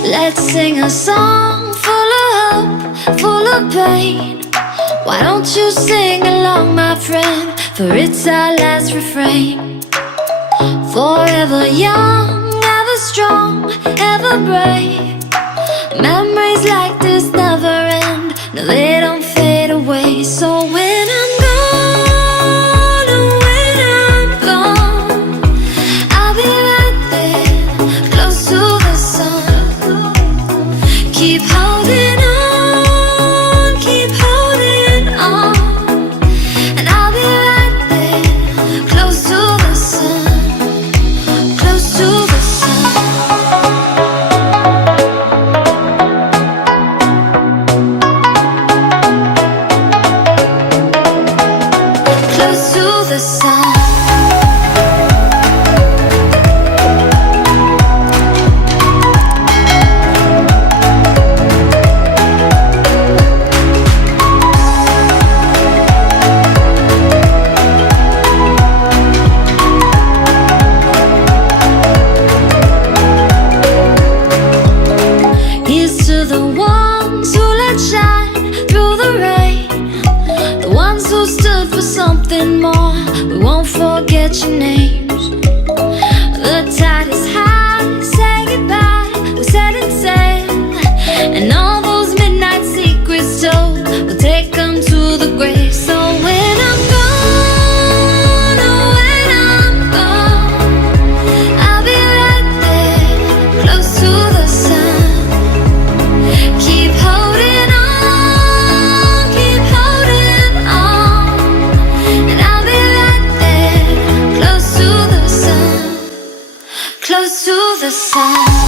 Let's sing a song full of hope, full of pain. Why don't you sing along, my friend? For it's our last refrain. Forever young, ever strong, ever brave. Memories like this never end. No, they don't fade away. So when I'm gone, oh, when I'm gone, I'll be right there, close to the sun. Keep holding on, keep holding on, and I'll be right there, close to the sun, close to the sun. Close to the sun. Here's to the ones who let shine through the rain, the ones who stood for something more. We won't forget your names. The tide is high, say goodbye, we're setting sail, and all those midnight secrets told, we'll take them to the grave. So when I'm gone, oh, when I'm gone, I'll be right there, close to the sun. Keep holding on, and I'll be right there, close to the sun, close to the sun.